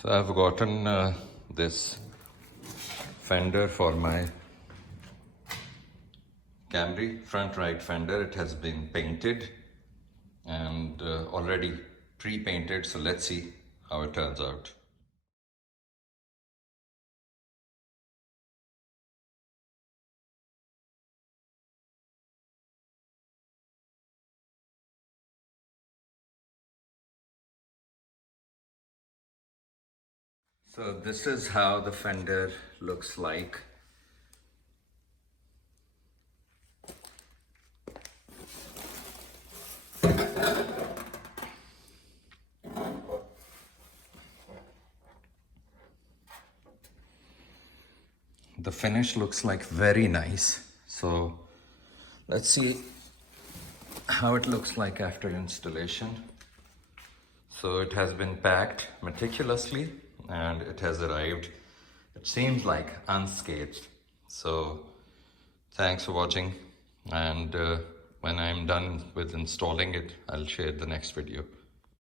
So I've gotten this fender for my Camry, front right fender. It has been painted and already pre-painted, so let's see how it turns out. So this is how the fender looks like. The finish looks like very nice. So let's see how it looks like after installation. So it has been packed meticulously and it has arrived, it seems like, unscathed. So thanks for watching, and when I'm done with installing it, I'll share the next video.